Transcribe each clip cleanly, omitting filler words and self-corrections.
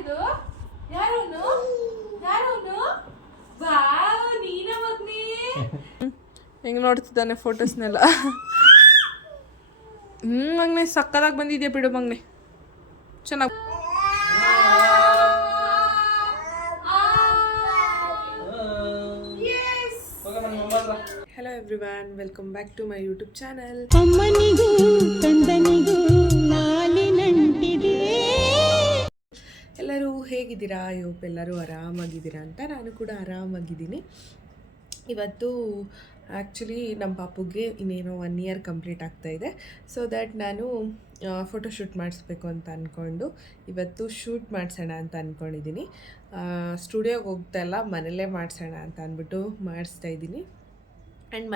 ಯಾರಿದು? ಯಾರವನು? ಯಾರವನು? ವಾವ್, ನೀನ ಮಗ್ನಿ. ಹೆಂಗ್ ನೋಡ್ತಿದ್ದಾನೆ ಫೋಟೋಸ್ನೆಲ್ಲ. ಮಗ್ನೆ ಸಕ್ಕದಾಗಿ ಬಂದಿದ್ಯಾ ಬಿಡು ಮಗ್ನೆ, ಚೆನ್ನಾಗಿ. Hello everyone, welcome back to my YouTube channel. ಎಲ್ಲರೂ ಹೇಗಿದ್ದೀರಾ? ಇವತ್ತು ಎಲ್ಲರೂ ಆರಾಮಾಗಿದ್ದೀರಾ ಅಂತ ನಾನು ಕೂಡ ಆರಾಮಾಗಿದ್ದೀನಿ. ಇವತ್ತು ಆ್ಯಕ್ಚುಲಿ ನಮ್ಮ ಪಾಪುಗೆ ಇನ್ನೇನೋ 1 year ಕಂಪ್ಲೀಟ್ ಆಗ್ತಾಯಿದೆ. ಸೊ ದ್ಯಾಟ್ ನಾನು ಫೋಟೋಶೂಟ್ ಮಾಡಿಸ್ಬೇಕು ಅಂತ ಅಂದ್ಕೊಂಡು ಇವತ್ತು ಶೂಟ್ ಮಾಡಿಸೋಣ ಅಂತ ಅಂದ್ಕೊಂಡಿದ್ದೀನಿ. ಸ್ಟುಡಿಯೋಗೆ ಹೋಗ್ತಾಯಿಲ್ಲ, ಮನೆಯಲ್ಲೇ ಮಾಡಿಸೋಣ ಅಂತ ಅಂದ್ಬಿಟ್ಟು ಮಾಡಿಸ್ತಾಯಿದ್ದೀನಿ. ಆ್ಯಂಡ್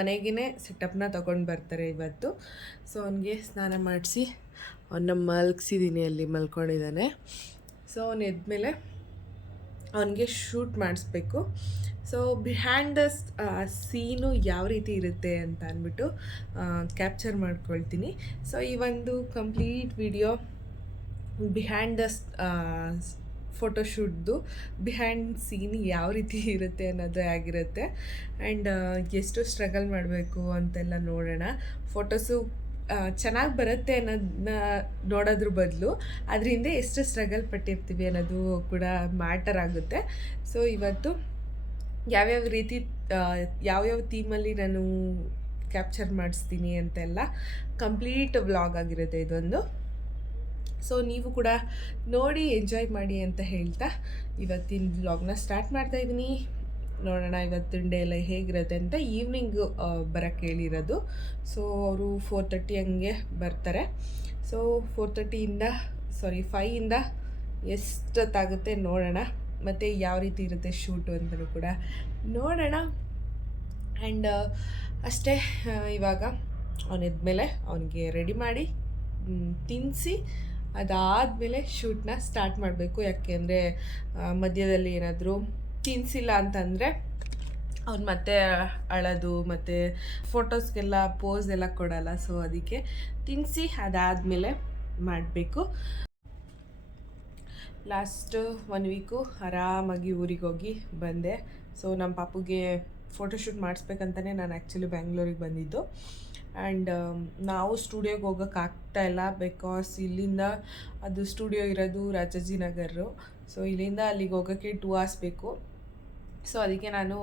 ಮನೆಗೇ ಸೆಟಪ್ನ ತೊಗೊಂಡು ಬರ್ತಾರೆ ಇವತ್ತು. ಸೊ ಅವನಿಗೆ ಸ್ನಾನ ಮಾಡಿಸಿ ಅವನ್ನ ಮಲಗಿಸಿದ್ದೀನಿ, ಅಲ್ಲಿ ಮಲ್ಕೊಂಡಿದ್ದಾನೆ. ಸೊ ಅವನು ಎದ್ಮೇಲೆ ಅವನಿಗೆ ಶೂಟ್ ಮಾಡಿಸ್ಬೇಕು. ಸೊ ಬಿಹೈಂಡ್ ದ ಸೀನು ಯಾವ ರೀತಿ ಇರುತ್ತೆ ಅಂತ ಅಂದ್ಬಿಟ್ಟು ಕ್ಯಾಪ್ಚರ್ ಮಾಡ್ಕೊಳ್ತೀನಿ. ಸೊ ಈ ಒಂದು ಕಂಪ್ಲೀಟ್ ವಿಡಿಯೋ ಬಿಹೈಂಡ್ ದ ಫೋಟೋಶೂಟ್ದು ಬಿಹೈಂಡ್ ಸೀನ್ ಯಾವ ರೀತಿ ಇರುತ್ತೆ ಅನ್ನೋದೇ ಆಗಿರುತ್ತೆ. ಆ್ಯಂಡ್ ಎಷ್ಟು ಸ್ಟ್ರಗಲ್ ಮಾಡಬೇಕು ಅಂತೆಲ್ಲ ನೋಡೋಣ. ಫೋಟೋಸು ಚೆನ್ನಾಗಿ ಬರುತ್ತೆ ಅನ್ನೋದನ್ನ ನೋಡೋದ್ರ ಬದಲು ಅದರಿಂದ ಎಷ್ಟು ಸ್ಟ್ರಗಲ್ ಪಟ್ಟಿರ್ತೀವಿ ಅನ್ನೋದು ಕೂಡ ಮ್ಯಾಟರ್ ಆಗುತ್ತೆ. ಸೊ ಇವತ್ತು ಯಾವ್ಯಾವ ಥೀಮಲ್ಲಿ ನಾನು ಕ್ಯಾಪ್ಚರ್ ಮಾಡಿಸ್ತೀನಿ ಅಂತೆಲ್ಲ ಕಂಪ್ಲೀಟ್ ವ್ಲಾಗ್ ಆಗಿರುತ್ತೆ ಇದೊಂದು. ಸೊ ನೀವು ಕೂಡ ನೋಡಿ ಎಂಜಾಯ್ ಮಾಡಿ ಅಂತ ಹೇಳ್ತಾ ಇವತ್ತಿನ ವ್ಲಾಗ್ನ ಸ್ಟಾರ್ಟ್ ಮಾಡ್ತಾಯಿದ್ದೀನಿ. ನೋಡೋಣ ಇವತ್ತಿನ ಡೇ ಎಲ್ಲ ಹೇಗಿರುತ್ತೆ ಅಂತ. ಈವ್ನಿಂಗ್ ಬರೋಕ್ಕೆ ಹೇಳಿರೋದು. ಸೊ ಅವರು 4:30 ಹಂಗೆ ಬರ್ತಾರೆ. ಸೊ 5ಇಂದ ಎಷ್ಟೊತ್ತಾಗುತ್ತೆ ನೋಡೋಣ, ಮತ್ತು ಯಾವ ರೀತಿ ಇರುತ್ತೆ ಶೂಟು ಅಂತಲೂ ಕೂಡ ನೋಡೋಣ. ಆ್ಯಂಡ್ ಅಷ್ಟೇ, ಇವಾಗ ಅವನೆದ್ಮೇಲೆ ಅವನಿಗೆ ರೆಡಿ ಮಾಡಿ ತಿನ್ನಿಸಿ ಅದಾದಮೇಲೆ ಶೂಟನ್ನ ಸ್ಟಾರ್ಟ್ ಮಾಡಬೇಕು. ಯಾಕೆ ಅಂದರೆ ಮಧ್ಯದಲ್ಲಿ ಏನಾದರೂ ತಿನ್ನಿಸಿಲ್ಲ ಅಂತಂದರೆ ಅವ್ನು ಮತ್ತೆ ಅಳೋದು, ಮತ್ತು ಫೋಟೋಸ್ಗೆಲ್ಲ ಪೋಸ್ ಎಲ್ಲ ಕೊಡಲ್ಲ. ಸೊ ಅದಕ್ಕೆ ತಿನ್ನಿಸಿ ಅದಾದಮೇಲೆ ಮಾಡಬೇಕು. ಲಾಸ್ಟ್ 1 ವೀಕು ಆರಾಮಾಗಿ ಊರಿಗೆ ಹೋಗಿ ಬಂದೆ. ಸೊ ನಮ್ಮ ಪಾಪುಗೆ ಫೋಟೋಶೂಟ್ ಮಾಡಿಸ್ಬೇಕಂತಲೇ ನಾನು ಆ್ಯಕ್ಚುಲಿ ಬ್ಯಾಂಗ್ಳೂರಿಗೆ ಬಂದಿದ್ದು. ಆ್ಯಂಡ್ ನಾವು ಸ್ಟುಡಿಯೋಗೆ ಹೋಗೋಕ್ಕಾಗ್ತಾಯಿಲ್ಲ, ಬಿಕಾಸ್ ಇಲ್ಲಿಂದ ಅದು ಸ್ಟುಡಿಯೋ ಇರೋದು ರಾಜಾಜಿನಗರು. ಸೊ ಇಲ್ಲಿಂದ ಅಲ್ಲಿಗೆ ಹೋಗೋಕ್ಕೆ 2 hours ಬೇಕು. ಸೊ ಅದಕ್ಕೆ ನಾನು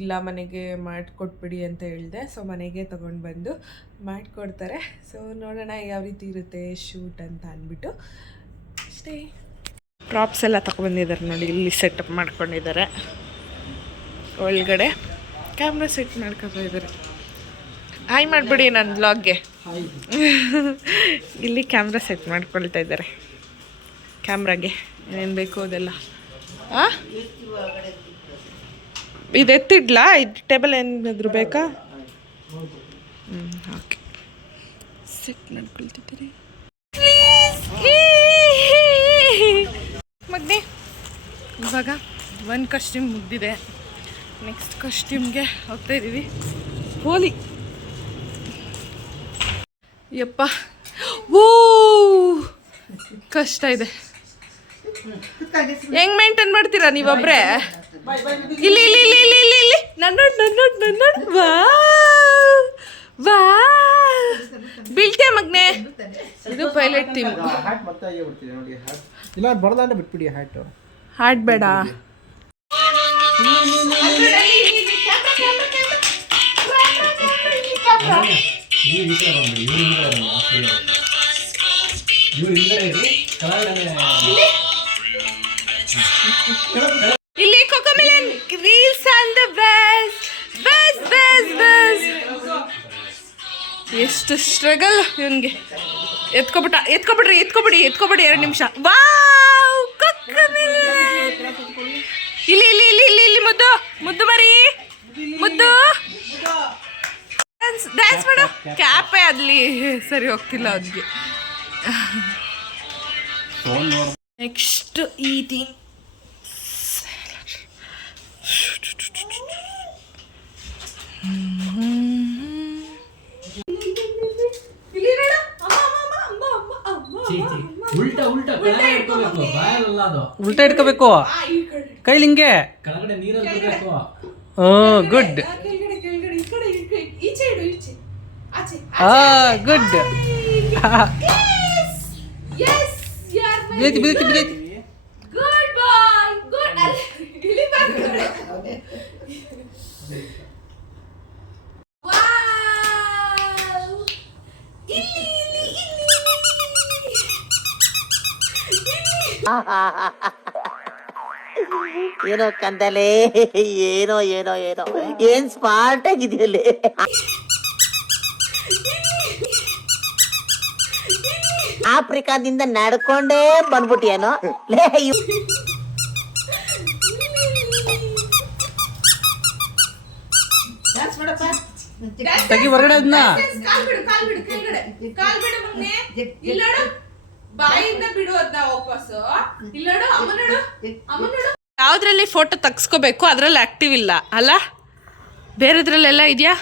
ಇಲ್ಲ, ಮನೆಗೆ ಮಾಡಿಕೊಟ್ಬಿಡಿ ಅಂತ ಹೇಳಿದೆ. ಸೊ ಮನೆಗೆ ತೊಗೊಂಡು ಬಂದು ಮಾಡಿಕೊಡ್ತಾರೆ. ಸೊ ನೋಡೋಣ ಯಾವ ರೀತಿ ಇರುತ್ತೆ ಶೂಟ್ ಅಂತ ಅಂದ್ಬಿಟ್ಟು ಅಷ್ಟೇ. ಪ್ರಾಪ್ಸ್ ಎಲ್ಲ ತೊಗೊಬಂದಿದ್ದಾರೆ ನೋಡಿ, ಇಲ್ಲಿ ಸೆಟಪ್ ಮಾಡ್ಕೊಂಡಿದ್ದಾರೆ. ಒಳಗಡೆ ಕ್ಯಾಮ್ರಾ ಸೆಟ್ ಮಾಡ್ಕೊತಾ ಇದ್ದಾರೆ. ಹಾಯ್ ಮಾಡಿಬಿಡಿ ನನ್ನ ವ್ಲಾಗ್ಗೆ. ಇಲ್ಲಿ ಕ್ಯಾಮ್ರಾ ಸೆಟ್ ಮಾಡ್ಕೊಳ್ತಾ ಇದ್ದಾರೆ. ಕ್ಯಾಮ್ರಾಗೆ ಏನೇನು ಬೇಕು ಅದೆಲ್ಲ. ಇದು ಎತ್ತಿಡ್ಲಾ? ಇದು ಟೇಬಲ್ ಏನಾದರೂ ಬೇಕಾ? Okay, set ಮಾಡ್ಕೊಳ್ತಿದ್ದೀರಿ. ಮಗ್ನೆ ಇವಾಗ ಒಂದು ಕಾಸ್ಟ್ಯೂಮ್ ಮುಗ್ದಿದೆ, ನೆಕ್ಸ್ಟ್ ಕಾಸ್ಟ್ಯೂಮ್ಗೆ ಹೋಗ್ತಾಯಿದ್ದೀವಿ. ಹೋಲಿ ಯಪ್ಪ, ಓ ಕಷ್ಟ ಇದೆ. ಹೆಂಗ್ ಮೇಂಟೈನ್ ಮಾಡ್ತೀರಾ ನೀವೊಬ್ರೆ? ಇಲ್ಲಿ ಇಲ್ಲಿ ಇಲ್ಲಿ ಇಲ್ಲಿ ಇಲ್ಲಿ ಇಲ್ಲಿ ನನ್ನೋಡ್ ವಾ ವಾ ಬೀಳ್ತೇ ಮಗ್ನೆ. ಇದು ಪೈಲಟ್ ಟೀಮ್. ಹಾಟ್ ಬೇಡ. ಇಲ್ಲಿ ಕೊಕೊಮಿಲನ್ ರೀಲ್ಸ್ ಆನ್ ದ ಬೆಸ್ಟ್. ಎಷ್ಟು ಸ್ಟ್ರಗಲ್ ಇವನಿಗೆ. ಎತ್ಕೊಬಿಡ್ರಿ 2 ನಿಮಿಷ. ವಾವ್, ಕೊಕೊಮಿಲನ್. ಇಲ್ಲಿ ಇಲ್ಲಿ ಇಲ್ಲಿ ಇಲ್ಲಿ ಇಲ್ಲಿ ಮುದ್ದು ಮರಿ, ಮುದ್ದು ಡ್ಯಾನ್ಸ್ ಮಾಡು. ಕ್ಯಾಪೇ ಅಲ್ಲಿ ಸರಿ ಹೋಗ್ತಿಲ್ಲ ಅವ್ರಿಗೆ. ನೆಕ್ಸ್ಟ್ ಈ ಥೀಮ್. ಇಲ್ಲಿ ನೋಡು, ಅಮ್ಮ ಉಲ್ಟಾ ಉಲ್ಟಾ ಕೆಳಗಡೆ ಇಟ್ಕೋಬೇಕು, ಬಾಯಲ್ಲ ಅದು. ಉಲ್ಟಾ ಇಟ್ಕೋಬೇಕು, ಕೈಲಿ ಹಿಂಗೆ. ಕೆಳಗಡೆ ನೀರಲ್ಲಿ ಇಟ್ಕೋಬೇಕು. ಗುಡ್. ಕೆಳಗಡೆ ಕೆಳಗಡೆ ಈ ಕಡೆ ಈಚೆ ಇಡು, ಈಚೆ ಆಚೆ. Good. Yes, you are my ಬಿದ್ದೈತಿ. good boy. Good. ಇಲ್ಲಿ ಬಂದು. Wow. ಇಲ್ಲಿ. ಏನೋ ಕಂದಲೆ, ಏನೋ ಏನೋ ಏನೋ ಏನ್ ಸ್ಮಾರ್ಟ್ ಆಗಿದೆಯಲ್ಲ. ಆಫ್ರಿಕಾದಿಂದ ನಡ್ಕೊಂಡೇ ಬಂದ್ಬಿಟ್ಟಿಯೇನೋ ಲೇ. ತೆಗಿ ಹೊರಗಡೆ ಅದನ್ನ. ಕಾಲ್ ಬಿಡು ಕೆಳಗಡೆ. ಕಾಲ್ ಬಿಡು ಮಗ್ನೆ. ಇಲ್ಲೋಡು. ಬಾಯಿಂದ ಬಿಡು ಅದನ್ನ ವಾಪಸ್ಸು. ಇಲ್ಲೋಡು, ಅಮ್ಮ ನೋಡು. ಯಾವ್ದ್ರಲ್ಲಿ ಫೋಟೋ ತಗ್ಸ್ಕೋಬೇಕು ಅದ್ರಲ್ಲಿ ಆಕ್ಟಿವ್ ಇಲ್ಲ ಅಲ್ಲ, ಬೇರೆದ್ರಲ್ಲೆಲ್ಲ ಇದೆಯಾ.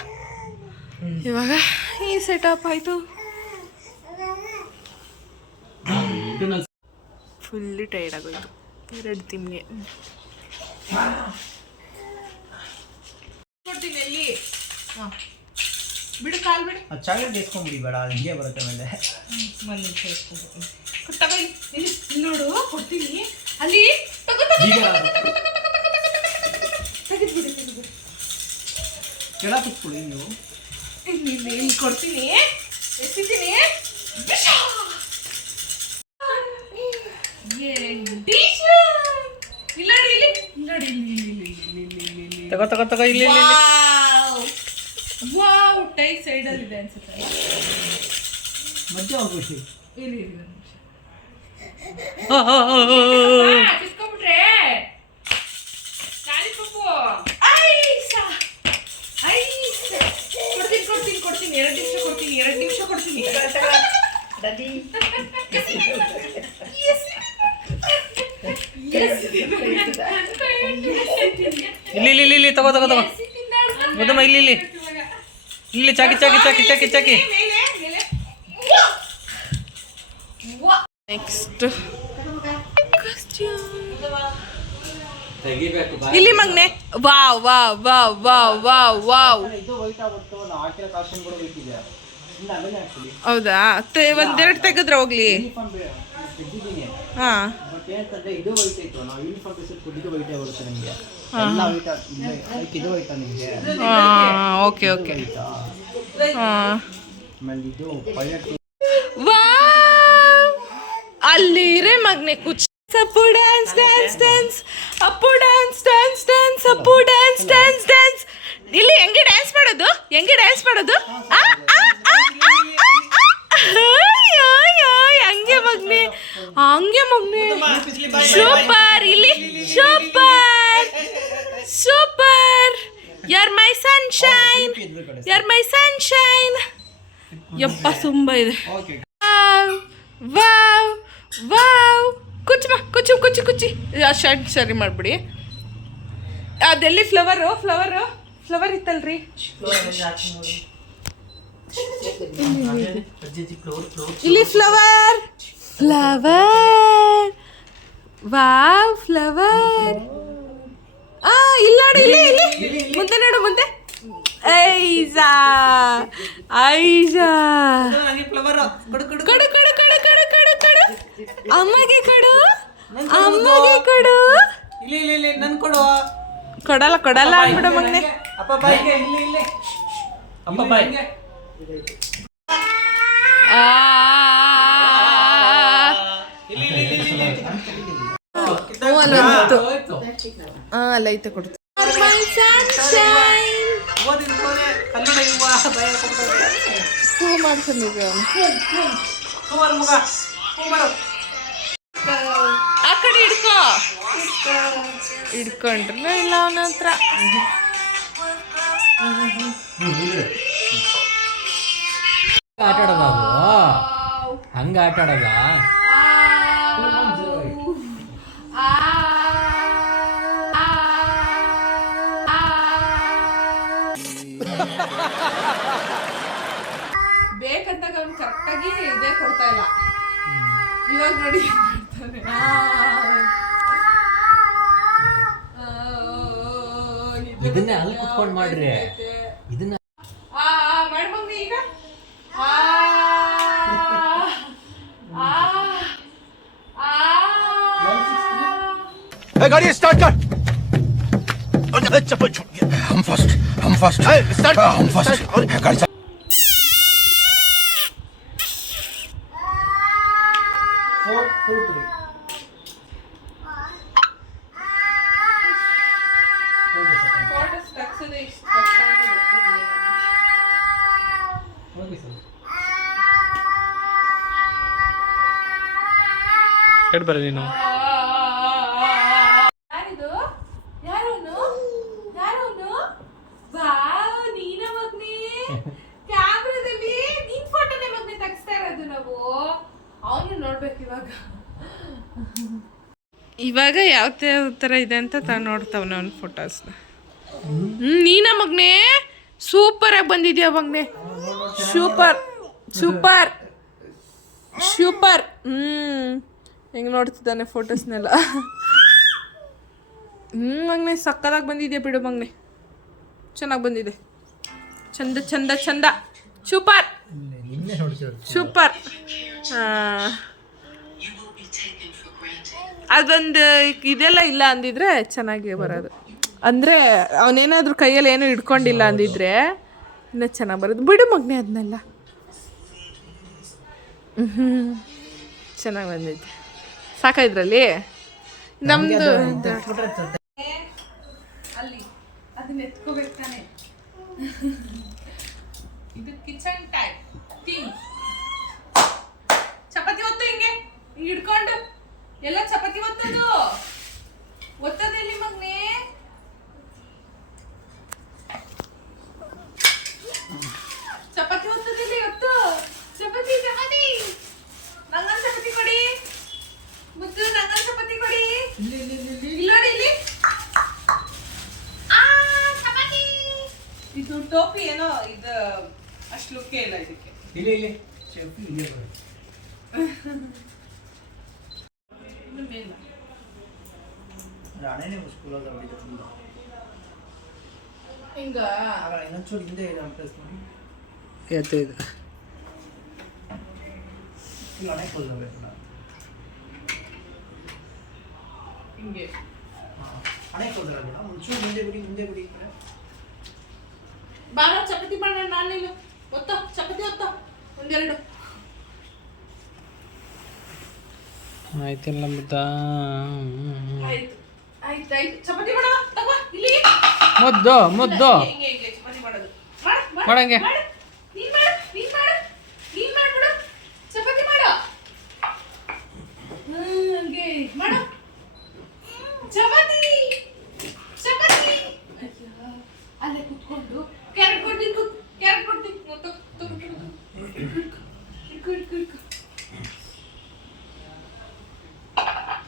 ಇವಾಗ ಈ ಸೆಟಪ್ ಆಯ್ತು. ಫುಲ್ಲಿ ಟೈರ್ಡ್ ಆಗೋಯ್ತು 2 ತಿಂಗಳಿಗೆ. ಕೊಡ್ತೀನಿ ಎಲ್ಲಿ. ಬಿಡು, ಕಾಲ್ ಬಿಡು. ಚಾಕ್ಲೇಟ್ ಎಸ್ಕೊಂಡ್ಬಿಡಿ, ಬೇಡ ಹಿಂಗೆ ಬರುತ್ತೆ ಮೇಲೆ. ನೋಡು ಕೊಡ್ತೀನಿ ಅಲ್ಲಿ. ಕೆಳ ಕುತ್ಕೊಳ್ಳಿ ನೀವು. ಇಲ್ಲಿ ಕೊಡ್ತೀನಿ, ಎಸಿತೀನಿ. ತಗೋ ಇಲ್ಲಿ. ವಾವ್, ಟೈ ಸೈಡ್ ಅಲ್ಲಿ ಇದೆ ಅನ್ಸುತ್ತೆ. ಮಧ್ಯ ಹೋಗ್ಬಿಟ್ಟು ಇಲ್ಲಿ ಕಿಸ್ಕೊಂಡ್ಬಿಟ್ರೆ ಲಾಲಿಪಾಪು. ಕೊಡ್ತೀನಿ 2 ನಿಮಿಷ ಕೊಡ್ತೀನಿ. ಇಲ್ಲಿ ತಗೋ ಮುದ್ದಮ್ಮ, ಇಲ್ಲಿ ಚಾಕಿ. ನೆಕ್ಸ್ಟ್ ಇಲ್ಲಿ ಮಗ್ನೆ. Wow wow wow wow wow wow. ಹೌದಾ, ಒಂದೆರಡು ತೆಗೆದ್ರೆ ಹೋಗ್ಲಿ. ಹಾ, ಓಕೆ ಓಕೆ. ಅಲ್ಲಿರೇ ಮಗ್ನೆ ಕುಚ್. Appu dance dance dance, Appu dance dance dance, Appu dance dance dance. ಇಲ್ಲಿ ಹೆಂಗೆ ಡ್ಯಾನ್ಸ್ ಮಾಡೋದು? ಹಂಗೆ ಮಗ್ನೆ. ಸೂಪರ್. ಇಲ್ಲಿ ಸೂಪರ್. ಯಾರ್ ಮೈ ಸನ್ಶೈನ್. ಯಪ್ಪ ತುಂಬ ಇದೆ. Wow wow. ಕುಚ್ಚಿ. ಆ ಶರ್ಟ್ ಸರಿ ಮಾಡ್ಬಿಡಿ. ಅದೆಲ್ಲಿ ಫ್ಲವರ್ ಇತ್ತಲ್ರಿ. ಇಲ್ಲಿ ಫ್ಲವರ್. Wow, flower. ಇಲ್ಲ ಮುಂದೆ ನೋಡು, ಮುಂದೆ. ಐಜಾ ಅಮ್ಮಗೆ ಕೊಡು. ಕೊಡಲ್ಲ ಅಂದ್ಬಿಡು ಮಗನೆ. ಅಲ್ಲೈತೆ ಕೊಡ್ತು. ಆ ಕಡೆ ಹಿಡ್ಕೊಂಡ್ರಲ್ಲ ಇಲ್ಲ ಅವನ ಹತ್ರ. ಹಂಗ ಆಟ ಆಡೋದ. ಬೇಕಂದಾಗ ಅವ್ನು ಕರೆಕ್ಟಾಗಿ ಇದೇ ಕೊಡ್ತಾ ಇಲ್ಲ. ಇವಾಗ ನೋಡಿ ಇದನ್ನೇ ಅಲ್ಲಿ ಕುತ್ಕೊಂಡು ಮಾಡ್ರಿ ಇದನ್ನ ಮಾಡ್ಬಂದಿ ಈಗ गाड़ी स्टार्ट कर चप्पल छूट गया हम फर्स्ट स्टार्ट हम फर्स्ट गाड़ी 4, 2, 3. ಫೋಟೋಸ್ ತಗ್ಸೋದೇ ಇಷ್ಟ ಕಷ್ಟ ಅಂತ ಗೊತ್ತಿರ್ಲಿಲ್ಲ. ಓಕೆ ಸರ್ ಹೇಳಿ ಬರ್ರಿ ನೀನು ಯಾರಿದು ಯಾರವನು ವಾವ್ ನೀನ ಮಗ್ನೆ ಕ್ಯಾಮ್ರಾದಲ್ಲಿ ನಿನ್ ಫೋಟೋನೇ ಮಗ್ನೆ ತೆಗಿಸ್ತಾ ಇರೋದು ನಾವು ಅವನು ನೋಡ್ಬೇಕು ಇವಾಗ ಯಾವ ಥರ ಇದೆ ಅಂತ ನೋಡ್ತಾವ ನನ್ನ ಫೋಟೋಸ್ನ ನೀನ ಮಗ್ನೆ ಸೂಪರ್ ಆಗಿ ಬಂದಿದ್ಯಾ ಮಗ್ನೆ ಸೂಪರ್ ಸೂಪರ್ ಸೂಪರ್ ಹೆಂಗೆ ನೋಡ್ತಿದ್ದಾನೆ ಫೋಟೋಸ್ನೆಲ್ಲ ಮಗ್ನೆ ಸಕ್ಕದಾಗಿ ಬಂದಿದ್ಯಾ ಬಿಡು ಮಗ್ನೆ ಚೆನ್ನಾಗಿ ಬಂದಿದೆ ಚಂದ ಚಂದ ಚಂದ ಸೂಪರ್ ಸೂಪರ್ ಅದೊಂದು ಇದೆಲ್ಲ ಇಲ್ಲ ಅಂದಿದ್ರೆ ಚೆನ್ನಾಗಿ ಬರೋದು ಅಂದರೆ ಅವನೇನಾದ್ರೂ ಕೈಯಲ್ಲಿ ಏನೂ ಹಿಡ್ಕೊಂಡಿಲ್ಲ ಅಂದಿದ್ರೆ ಇನ್ನೂ ಚೆನ್ನಾಗಿ ಬರೋದು ಬಿಡು ಮಗ್ನೆ ಅದನ್ನೆಲ್ಲ ಚೆನ್ನಾಗಿ ಬಂದೈತೆ ಸಾಕಾಯ್ದ್ರಲ್ಲಿ ನಮ್ಮದು ಅಲ್ಲಿ ಅದನ್ನ ಎತ್ಕೋಬೇಕು ತಾನೆ ಇದು ಕಿಚನ್ ಟೈಪ್ ಚಪಾತಿ ಒತ್ತು ಹಿಂಗೆ ಹಿಡ್ಕೊಂಡು ಎಲ್ಲ ಚಪಾತಿ ಒತ್ತದಲ್ಲಿ ಮಗ್ನೆ ಚಪಾತಿ ಒತ್ತದಲ್ಲಿ ಒತ್ತು ಚಪಾತಿ ಚಪಾತಿ ನಂಗೊಂದು ಚಪಾತಿ ಕೊಡಿ ಮುದ್ದು ನಂಗೊಂದು ಚಪಾತಿ ಕೊಡಿ ಇಲ್ಲಿ ನೋಡಿ ಇಲ್ಲಿ ಚಪಾತಿ ಇದು ಟೋಪಿ ಏನೋ ಇದು ಅಷ್ಟು ಲುಕ್ಕೇ ಇಲ್ಲ ಇದಕ್ಕೆ ಇಲ್ಲಿ ರಾಣೇನೆ ಸ್ಕೂಲಲ್ಲಿ ಹೊಡಿದೆ ತುಂಬ ಹಿಂಗ ಇನ್ನೊಂಚೂರು ಹಿಂದೆ ಪ್ಲೇಸ್ ಮಾಡಿ ಇದು ಇಲ್ಲಿ ಹಣೆ ಕೊಲ್ಬೇಕು ಹಿಂಗೆ ಹಣೆ ಕೊಲ್ದ್ರಲ್ಲ ಒಂಚೂರು ಮುಂದೆ ಬಿಡಿ ಬಾರ ಚಪಾತಿ ಮಾಡೋಣ ನಾನು ನೀನು ಒತ್ತ ಚಪಾತಿ ಒತ್ತ ಒಂದೆರಡು ಆಯ್ತಿಲ್ಲ ಮುದ್ದ ಆಯ್ತು ಆಯ್ತು ಆಯ್ತು ಚಪಾತಿ ಮಾಡ ತಗೋ ಇಲ್ಲಿ ಮುದ್ದು ಹಿಂಗೆ ಚಪಾತಿ ಮಾಡೋದು ಮಾಡಂಗೆ ನೀನ್ ಮಾಡ್ಬಿಡು ಚಪಾತಿ ಮಾಡು ಹಂಗೆ ಮಾಡು ಚಪಾತಿ ಅಯ್ಯೋ ಅಲ್ಲೇ ಕುತ್ಕೊಂಡು ಕ್ಯಾರೆಟ್ ಕೊಡ್ತೀನಿ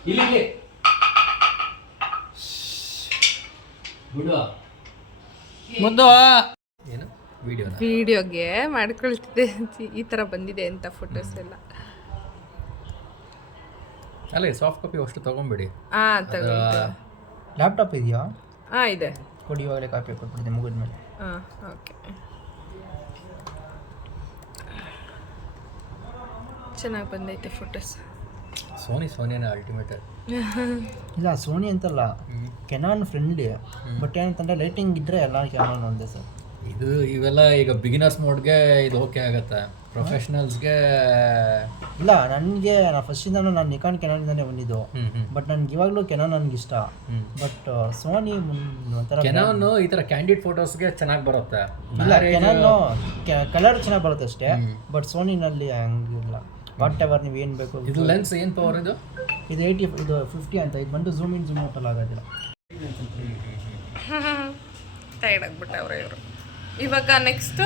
ಇಲ್ಲಿ ಬಿಡು ಮುದ್ದು ಏನು ವಿಡಿಯೋನ ವಿಡಿಯೋಗೆ ಮಾಡ್ಕೊಳ್ತಿದ್ದೆ ಈ ಥರ ಬಂದಿದೆ ಅಂತ ಫೋಟೋಸ್ ಎಲ್ಲ ಅಲ್ಲ ಸಾಫ್ಟ್ ಕಾಪಿ ಅಷ್ಟು ತಗೊಂಬಿಡಿ ತಗೋ ಲ್ಯಾಪ್ಟಾಪ್ ಇದೆಯಾ ಇದೆ ಕೊಡಿ ಇವಾಗಲೇ ಕಾಪಿ ಕೊಟ್ಬಿಡ್ತೀನಿ ಮುಗಿದ್ಮೇಲೆ ಓಕೆ ಚೆನ್ನಾಗಿ ಬಂದೈತೆ ಫೋಟೋಸ್ ಸೋನಿನ ಅಲ್ಟಿಮೇಟ್ ಇಲ್ಲ ಸೋನಿ ಅಂತಲ್ಲ ಕೆನಾನ್ ಫ್ರೆಂಡ್ಲಿ ಬಟ್ ಏನಂತಂದ್ರೆ ಲೈಟಿಂಗ್ ಇದ್ರೆ ಎಲ್ಲ ಕ್ಯಾಮ್ರಾನ್ ಒಂದೇ ಸರ್ ಇವೆಲ್ಲ ಈಗ ಬಿಗಿನರ್ಸ್ ಮೋಡ್ಗೆ ಇದು ಓಕೆ ಆಗತ್ತೆ ಪ್ರೊಫೆಷನಲ್ಸ್ಗೆ ಇಲ್ಲ ನನಗೆ ನಾನು ಫಸ್ಟಿಂದ ನಾನು ನಿಕಾನ್ ಕೆನಾನ್ದಾನೆ ಬಂದಿದ್ದು ಬಟ್ ನನ್ಗೆ ಇವಾಗಲೂ ಕೆನಾನ್ ನನಗೆ ಇಷ್ಟ ಬಟ್ ಸೋನಿ ಒಂಥರ ಕೆನಾನ್ ಈ ತರ ಕ್ಯಾಂಡಿಡ್ ಫೋಟೋಸ್ಗೆ ಚೆನ್ನಾಗಿ ಬರುತ್ತೆ ಇಲ್ಲ ಕೆನಾನ್ ಕಲರ್ ಚೆನ್ನಾಗಿ ಬರುತ್ತೆ ಅಷ್ಟೇ ಬಟ್ ಸೋನಿನಲ್ಲಿ ಹಂಗಿಲ್ಲ ವಾಟ್ ಎವರ್ ನೀವು ಏನು ಬೇಕು ಇದು ಲೆನ್ಸ್ ಏನು ಪವರ್ ಇದು 80 ಇದು 50 ಅಂತ ಇದು ಬಂದು ಝೂಮ್ ಇನ್ ಝೂಮ್ ಔಟ್ ಅಲ್ಲಿ ಆಗೋದಿಲ್ಲ ಟೈರ್ಡ್ ಆಗ್ಬಿಟ್ಟವ್ರೆ ಇವರು ಇವಾಗ ನೆಕ್ಸ್ಟು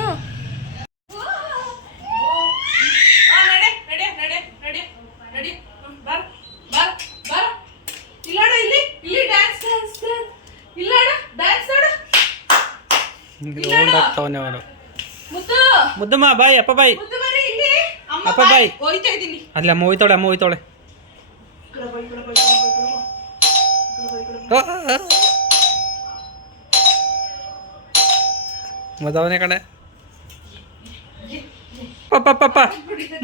ರೌಂಡ್ ಆಗ್ತಾವನೆ ಅವನು ಮುದ್ದಮ್ಮ ಬಾಯ್ ಅಪ್ಪ ಬಾಯ್ ಅಪ್ಪ ಬಾಯ್ ಹೋಯ್ತಾ ಇದ್ದೀನಿ ಅಲ್ಲಿ ಅಮ್ಮ ಹೋಯ್ತಾಳೆ ಮುದ್ದವನೇ ಕಡೆ ಪಪ್ಪ ಪಪ್ಪ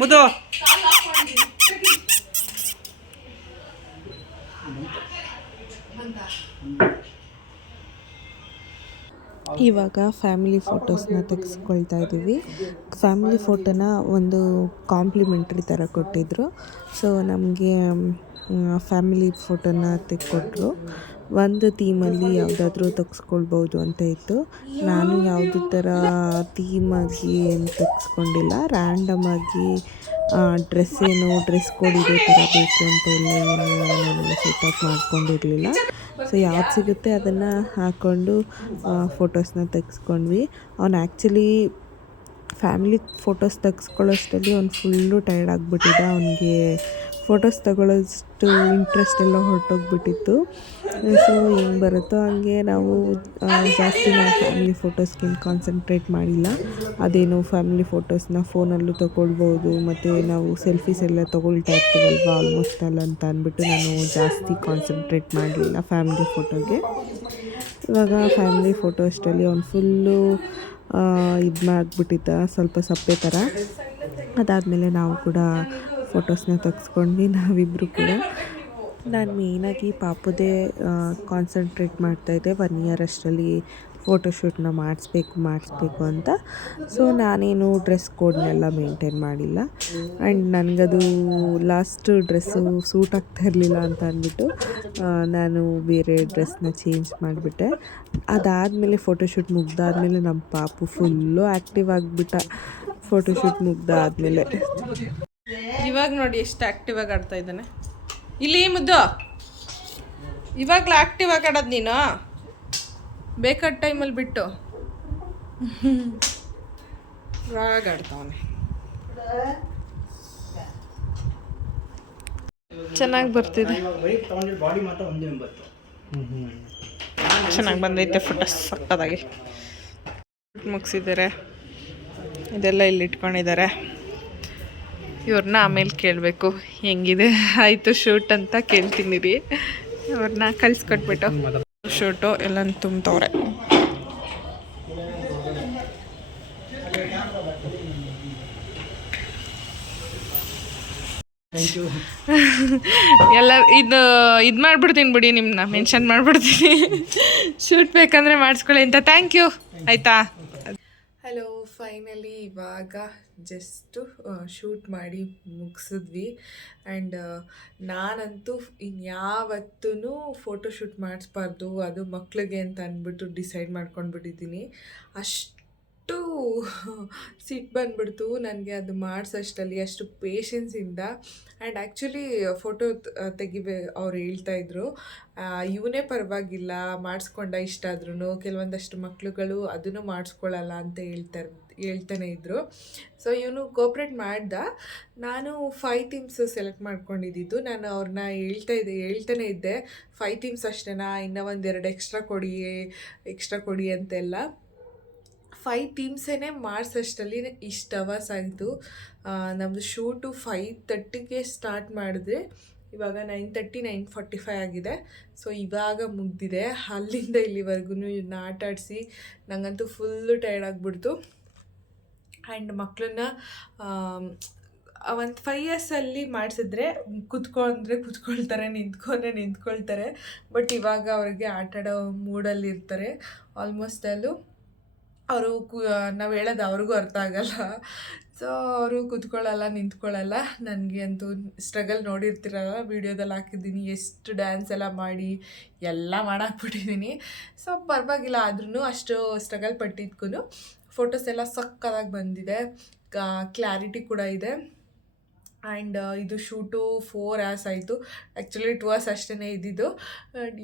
ಮುದ್ದು ಇವಾಗ ಫ್ಯಾಮಿಲಿ ಫೋಟೋಸ್ನ ತೆಗೆಸ್ಕೊಳ್ತಾ ಇದ್ದೀವಿ. ಫ್ಯಾಮಿಲಿ ಫೋಟೋನ ಒಂದು ಕಾಂಪ್ಲಿಮೆಂಟ್ರಿ ಥರ ಕೊಟ್ಟಿದ್ದರು. ಸೊ ನಮಗೆ ಫ್ಯಾಮಿಲಿ ಫೋಟೋನ ತೆಕ್ಕೊಟ್ರು. ಒಂದು ಥೀಮಲ್ಲಿ ಯಾವುದಾದ್ರೂ ತೆಗೆಸ್ಕೊಳ್ಬೋದು ಅಂತ ಇತ್ತು. ನಾನು ಯಾವುದೇ ಥರ ಥೀಮಾಗಿ ಏನು ತೆಗೆಸ್ಕೊಂಡಿಲ್ಲ. ರ್ಯಾಂಡಮಾಗಿ ಡ್ರೆಸ್ ಕೋಡ್ ಇದೇ ಥರ ಬೇಕು ಅಂತ ಎಲ್ಲ ಏನು ನಾನು ಸೆಟಪ್ ಮಾಡ್ಕೊಂಡಿರಲಿಲ್ಲ. ಸೊ ಯಾವ್ದು ಸಿಗುತ್ತೆ ಅದನ್ನು ಹಾಕ್ಕೊಂಡು ಫೋಟೋಸ್ನ ತೆಗೆಸ್ಕೊಂಡ್ವಿ. ಅವ್ನು ಆ್ಯಕ್ಚುಲಿ ಫ್ಯಾಮಿಲಿ ಫೋಟೋಸ್ ತೆಗೆಸ್ಕೊಳ್ಳೋಷ್ಟರಲ್ಲಿ ಅವ್ನು ಫುಲ್ಲು ಟಯರ್ಡ್ ಆಗಿಬಿಟ್ಟಿದ್ದ. ಅವನಿಗೆ ಫೋಟೋಸ್ ತಗೊಳ್ಳೋಷ್ಟು ಇಂಟ್ರೆಸ್ಟ್ ಎಲ್ಲ ಹೊರಟೋಗ್ಬಿಟ್ಟಿತ್ತು. ಸೊ ಹೆಂಗೆ ಬರುತ್ತೋ ಹಂಗೆ ನಾವು ಜಾಸ್ತಿ ನಾವು ಫ್ಯಾಮಿಲಿ ಫೋಟೋಸ್ಗೆ ಕಾನ್ಸಂಟ್ರೇಟ್ ಮಾಡಿಲ್ಲ. ಅದೇನು ಫ್ಯಾಮಿಲಿ ಫೋಟೋಸ್ನ ಫೋನಲ್ಲೂ ತೊಗೊಳ್ಬೋದು, ಮತ್ತು ನಾವು ಸೆಲ್ಫೀಸ್ ಎಲ್ಲ ತೊಗೊಳ್ತಾ ಇರ್ತೀವಲ್ವ ಆಲ್ಮೋಸ್ಟ್ ಅಲ್ಲ ಅಂತ ಅಂದ್ಬಿಟ್ಟು ನಾನು ಜಾಸ್ತಿ ಕಾನ್ಸಂಟ್ರೇಟ್ ಮಾಡಲಿಲ್ಲ ಫ್ಯಾಮಿಲಿ ಫೋಟೋಗೆ. ಇವಾಗ ಫ್ಯಾಮಿಲಿ ಫೋಟೋ ಅಷ್ಟರಲ್ಲಿ ಅವ್ನು ಫುಲ್ಲು ಇದು ಮಾಡಿಬಿಟ್ಟಿದ್ದ, ಸ್ವಲ್ಪ ಸಪ್ಪೆ ಥರ. ಅದಾದಮೇಲೆ ನಾವು ಕೂಡ ಫೋಟೋಸ್ನ ತೆಗೆಸ್ಕೊಂಡ್ವಿ ನಾವಿಬ್ಬರು ಕೂಡ. ನಾನು ಮೇಯ್ನಾಗಿ ಪಾಪುದೇ ಕಾನ್ಸಂಟ್ರೇಟ್ ಮಾಡ್ತಾಯಿದ್ದೆ 1 ಇಯರ್ ಅಷ್ಟರಲ್ಲಿ ಫೋಟೋಶೂಟ್ನ ಮಾಡಿಸ್ಬೇಕು ಅಂತ. ಸೊ ನಾನೇನು ಡ್ರೆಸ್ ಕೋಡ್ನೆಲ್ಲ ಮೇಂಟೈನ್ ಮಾಡಿಲ್ಲ. ಆ್ಯಂಡ್ ನನಗದು ಲಾಸ್ಟ್ ಡ್ರೆಸ್ಸು ಸೂಟ್ ಆಗ್ತಾ ಇರಲಿಲ್ಲ ಅಂತ ಅಂದ್ಬಿಟ್ಟು ನಾನು ಬೇರೆ ಡ್ರೆಸ್ನ ಚೇಂಜ್ ಮಾಡಿಬಿಟ್ಟೆ. ಅದಾದಮೇಲೆ ಫೋಟೋಶೂಟ್ ಮುಗ್ದಾದ್ಮೇಲೆ ನಮ್ಮ ಪಾಪು ಫುಲ್ಲು ಆ್ಯಕ್ಟಿವ್ ಆಗಿಬಿಟ್ಟ. ಫೋಟೋಶೂಟ್ ಮುಗ್ದಾದ್ಮೇಲೆ ಇವಾಗ ನೋಡಿ ಎಷ್ಟು ಆ್ಯಕ್ಟಿವ್ ಆಗಿ ಆಡ್ತಾ ಇದ್ದಾನೆ. ಇಲ್ಲಿ ಮುದ್ದು ಇವಾಗಲೂ ಆ್ಯಕ್ಟಿವ್ ಆಗಿ ಆಡೋದು ನೀನು, ಬೇಕಾದ ಟೈಮಲ್ಲಿ ಬಿಟ್ಟು ಇವಾಗ ಆಡ್ತಾವನೆ. ಚೆನ್ನಾಗಿ ಬರ್ತಿದೆ, ಬಾಡಿ ಮಾತ್ರ 180. ಚೆನ್ನಾಗಿ ಬಂದೈತೆ ಫೋಟೋಸ್ ಸಕ್ಕತ್ತಾಗಿ ಮುಗಿಸಿದ್ದಾರೆ. ಇದೆಲ್ಲ ಇಲ್ಲಿ ಇಟ್ಕೊಂಡಿದ್ದಾರೆ. ಇವ್ರನ್ನ ಆಮೇಲೆ ಕೇಳಬೇಕು ಹೆಂಗಿದೆ ಆಯಿತು ಶೂಟ್ ಅಂತ ಕೇಳ್ತೀನಿ ರೀ. ಅವ್ರನ್ನ ಕಳಿಸ್ಕೊಟ್ಬಿಟ್ಟು ಶೂಟು ಎಲ್ಲ ತುಂಬ್ತವ್ರೆ. ಎಲ್ಲ ಇದು ಮಾಡಿಬಿಡ್ತೀನಿ ಬಿಡಿ, ನಿಮ್ಮನ್ನ ಮೆನ್ಷನ್ ಮಾಡಿಬಿಡ್ತೀನಿ. ಶೂಟ್ ಬೇಕಂದರೆ ಮಾಡಿಸ್ಕೊಳ್ಳಿ ಅಂತ. ಥ್ಯಾಂಕ್ ಯು ಆಯಿತಾ. ಹಲೋ, ಫೈನಲಿ ಇವಾಗ ಜಸ್ಟು ಶೂಟ್ ಮಾಡಿ ಮುಗಿಸಿದ್ವಿ. ಆ್ಯಂಡ್ ನಾನಂತೂ ಇನ್ಯಾವತ್ತೂ ಫೋಟೋಶೂಟ್ ಮಾಡಿಸ್ಬಾರ್ದು, ಅದು ಮಕ್ಳಿಗೆ ಅಂತ ಅಂದ್ಬಿಟ್ಟು ಡಿಸೈಡ್ ಮಾಡ್ಕೊಂಡ್ಬಿಟ್ಟಿದ್ದೀನಿ. ಅಷ್ಟು ಸಿಟ್ಟು ಬಂದ್ಬಿಡ್ತು ನನಗೆ ಅದು ಮಾಡಿಸೋಷ್ಟರಲ್ಲಿ, ಅಷ್ಟು ಪೇಷನ್ಸಿಂದ. ಆ್ಯಂಡ್ ಆ್ಯಕ್ಚುಲಿ ಫೋಟೋ ಅವ್ರು ಹೇಳ್ತಾಯಿದ್ರು ಇವನೇ ಪರವಾಗಿಲ್ಲ ಮಾಡಿಸ್ಕೊಂಡ ಇಷ್ಟ ಆದ್ರೂ, ಕೆಲವೊಂದಷ್ಟು ಮಕ್ಳುಗಳು ಅದನ್ನು ಮಾಡಿಸ್ಕೊಳ್ಳಲ್ಲ ಅಂತ ಹೇಳ್ತಾನೆ ಇದ್ದರು. ಸೊ ಇವನು ಕೋಪ್ರೇಟ್ ಮಾಡ್ದ. ನಾನು 5 ಥೀಮ್ಸ್ ಸೆಲೆಕ್ಟ್ ಮಾಡ್ಕೊಂಡಿದ್ದು. ನಾನು ಅವ್ರನ್ನ ಹೇಳ್ತಾನೆ ಇದ್ದೆ 5 ಥೀಮ್ಸ್ ಅಷ್ಟೇನಾ, ಇನ್ನೂ 1-2 ಎಕ್ಸ್ಟ್ರಾ ಕೊಡಿ ಅಂತೆಲ್ಲ. 5 ಥೀಮ್ಸೇ ಮಾಡಿಸೋಷ್ಟರಲ್ಲಿ ಇಷ್ಟು ಅವರ್ಸ್ ಆಯಿತು. ನಮ್ಮದು ಶೂಟು 5:30ಗೆ ಸ್ಟಾರ್ಟ್ ಮಾಡಿದ್ರೆ ಇವಾಗ 9:30, 9:45 ಆಗಿದೆ. ಸೊ ಇವಾಗ ಮುಗ್ದಿದೆ. ಅಲ್ಲಿಂದ ಇಲ್ಲಿವರೆಗೂ ಇವನ್ನ ಆಟ ಆಡಿಸಿ ನನಗಂತೂ ಫುಲ್ಲು ಟಯರ್ಡ್ ಆಗಿಬಿಡ್ತು. ಆ್ಯಂಡ್ ಮಕ್ಕಳನ್ನ ಒಂದು 5 ಇಯರ್ಸಲ್ಲಿ ಮಾಡಿಸಿದ್ರೆ ಕೂತ್ಕೊಳ್ತಾರೆ, ನಿಂತ್ಕೊಳ್ತಾರೆ. ಬಟ್ ಇವಾಗ ಅವ್ರಿಗೆ ಆಟಾಡೋ ಮೂಡಲ್ಲಿ ಇರ್ತಾರೆ ಆಲ್ಮೋಸ್ಟ್ ಅಲ್ಲೂ. ಅವರು ನಾವು ಹೇಳೋದು ಅವ್ರಿಗೂ ಅರ್ಥ ಆಗಲ್ಲ. ಸೊ ಅವರು ಕೂತ್ಕೊಳ್ಳಲ್ಲ, ನಿಂತ್ಕೊಳ್ಳಲ್ಲ. ನನಗೆ ಅಂತೂ ಸ್ಟ್ರಗಲ್ ನೋಡಿರ್ತೀರಲ್ಲ, ವೀಡಿಯೋದಲ್ಲಿ ಹಾಕಿದ್ದೀನಿ, ಎಷ್ಟು ಡ್ಯಾನ್ಸ್ ಎಲ್ಲ ಮಾಡಿ ಎಲ್ಲ ಮಾಡಾಕ್ಬಿಟ್ಟಿದ್ದೀನಿ. ಸೊ ಪರವಾಗಿಲ್ಲ, ಆದ್ರೂ ಅಷ್ಟು ಸ್ಟ್ರಗಲ್ ಪಟ್ಟಿದ್ಕೂ ಫೋಟೋಸ್ ಎಲ್ಲ ಸಕ್ಕತ್ತಾಗಿ ಬಂದಿದೆ, ಕ್ಲಾರಿಟಿ ಕೂಡ ಇದೆ. ಆ್ಯಂಡ್ ಇದು ಶೂಟು 4 hours ಆಯಿತು. ಆ್ಯಕ್ಚುಲಿ 2 hours ಅಷ್ಟೇ ಇದ್ದಿದ್ದು,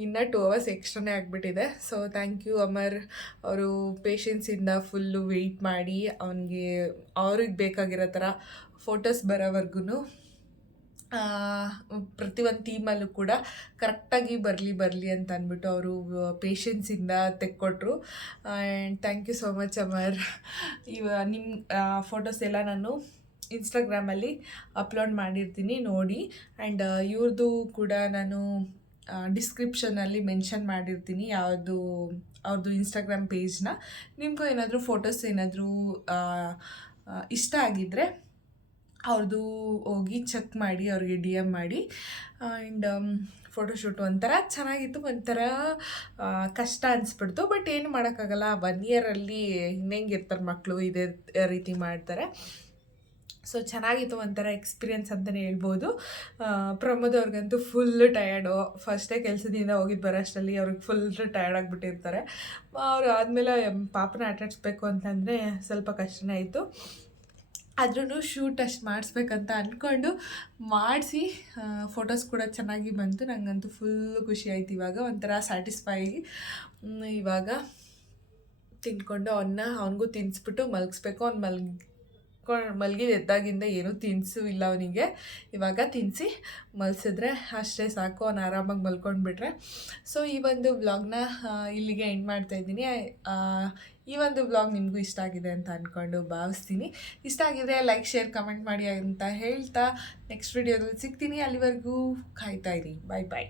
ಇನ್ನೂ 2 hours ಎಕ್ಸ್ಟ್ರಾನೇ ಆಗಿಬಿಟ್ಟಿದೆ. So thank you Amar. ಅವರು ಪೇಷನ್ಸಿಂದ ಫುಲ್ಲು ವೆಯ್ಟ್ ಮಾಡಿ ಅವ್ರಿಗೆ ಬೇಕಾಗಿರೋ ಥರ ಫೋಟೋಸ್ ಬರೋವರೆಗೂ ಪ್ರತಿಯೊಂದು ಥೀಮಲ್ಲೂ ಕೂಡ ಕರೆಕ್ಟಾಗಿ ಬರಲಿ ಅಂತ ಅಂದ್ಬಿಟ್ಟು ಅವರು ಪೇಷನ್ಸಿಂದ ತೆಕ್ಕೊಟ್ರು. And thank you so much Amar. ನಿಮ್ಮ ಫೋಟೋಸ್ ಎಲ್ಲ ನಾನು ಇನ್ಸ್ಟಾಗ್ರಾಮಲ್ಲಿ ಅಪ್ಲೋಡ್ ಮಾಡಿರ್ತೀನಿ ನೋಡಿ. ಆ್ಯಂಡ್ ಇವ್ರದ್ದು ಕೂಡ ನಾನು ಡಿಸ್ಕ್ರಿಪ್ಷನಲ್ಲಿ ಮೆನ್ಷನ್ ಮಾಡಿರ್ತೀನಿ ಅವ್ರದ್ದು ಇನ್ಸ್ಟಾಗ್ರಾಮ್ ಪೇಜ್ನ. ನಿಮಗೂ ಏನಾದರೂ ಫೋಟೋಸ್ ಏನಾದರೂ ಇಷ್ಟ ಆಗಿದ್ದರೆ ಅವ್ರದ್ದು ಹೋಗಿ ಚೆಕ್ ಮಾಡಿ, ಅವ್ರಿಗೆ DM ಮಾಡಿ. ಆ್ಯಂಡ್ ಫೋಟೋಶೂಟ್ ಒಂಥರ ಚೆನ್ನಾಗಿತ್ತು, ಒಂಥರ ಕಷ್ಟ ಅನಿಸ್ಬಿಡ್ತು. ಬಟ್ ಏನು ಮಾಡೋಕ್ಕಾಗಲ್ಲ, 1 ಇಯರಲ್ಲಿ ಇನ್ನೆಂಗಿರ್ತಾರೆ ಮಕ್ಕಳು, ಇದೇ ರೀತಿ ಮಾಡ್ತಾರೆ. ಸೊ ಚೆನ್ನಾಗಿತ್ತು, ಒಂಥರ ಎಕ್ಸ್ಪೀರಿಯೆನ್ಸ್ ಅಂತಲೇ ಹೇಳ್ಬೋದು. ಪ್ರಮೋದ್ ಅವ್ರಿಗಂತೂ ಫುಲ್ಲು ಟಯರ್ಡು, ಫಸ್ಟೇ ಕೆಲಸದಿಂದ ಹೋಗಿದ್ದು ಬರೋಷ್ಟರಲ್ಲಿ ಅವ್ರಿಗೆ ಫುಲ್ ಟಯರ್ಡ್ ಆಗಿಬಿಟ್ಟಿರ್ತಾರೆ. ಅವ್ರು ಆದಮೇಲೆ ಪಾಪನ ಆಟಾಡಿಸ್ಬೇಕು ಅಂತಂದರೆ ಸ್ವಲ್ಪ ಕಷ್ಟನೇ ಆಯಿತು. ಆದ್ರೂ ಶೂಟ್ ಅಷ್ಟು ಮಾಡಿಸ್ಬೇಕಂತ ಅಂದ್ಕೊಂಡು ಮಾಡಿಸಿ, ಫೋಟೋಸ್ ಕೂಡ ಚೆನ್ನಾಗಿ ಬಂತು. ನನಗಂತೂ ಫುಲ್ಲು ಖುಷಿ ಆಯ್ತು. ಇವಾಗ ಒಂಥರ ಸ್ಯಾಟಿಸ್ಫೈ. ಇವಾಗ ತಿಂದ್ಕೊಂಡು ಅವನಿಗೂ ತಿನ್ನಿಸ್ಬಿಟ್ಟು ಮಲಗಿಸ್ಬೇಕು. ಅವ್ನು ಮಲಗಿ ಎದ್ದಾಗಿಂದ ಏನೂ ತಿನ್ನಿಸೂ ಇಲ್ಲ ಅವನಿಗೆ. ಇವಾಗ ತಿನ್ನಿಸಿ ಮಲಗಿಸಿದ್ರೆ ಅಷ್ಟೇ ಸಾಕು, ಅವ್ನು ಆರಾಮಾಗಿ ಮಲ್ಕೊಂಡ್ಬಿಟ್ರೆ. ಸೊ ಈ ಒಂದು ವ್ಲಾಗ್ನ ಇಲ್ಲಿಗೆ ಎಂಡ್ ಮಾಡ್ತಾಯಿದ್ದೀನಿ. ಈ ಒಂದು ವ್ಲಾಗ್ ನಿಮಗೂ ಇಷ್ಟ ಆಗಿದೆ ಅಂತ ಅಂದ್ಕೊಂಡು ಭಾವಿಸ್ತೀನಿ. ಇಷ್ಟ ಆಗಿದ್ರೆ ಲೈಕ್, ಶೇರ್, ಕಮೆಂಟ್ ಮಾಡಿ ಅಂತ ಹೇಳ್ತಾ ನೆಕ್ಸ್ಟ್ ವಿಡಿಯೋದಲ್ಲಿ ಸಿಗ್ತೀನಿ. ಅಲ್ಲಿವರೆಗೂ ಕಾಯ್ತಾ ಇರಿ. ಬಾಯ್ ಬಾಯ್.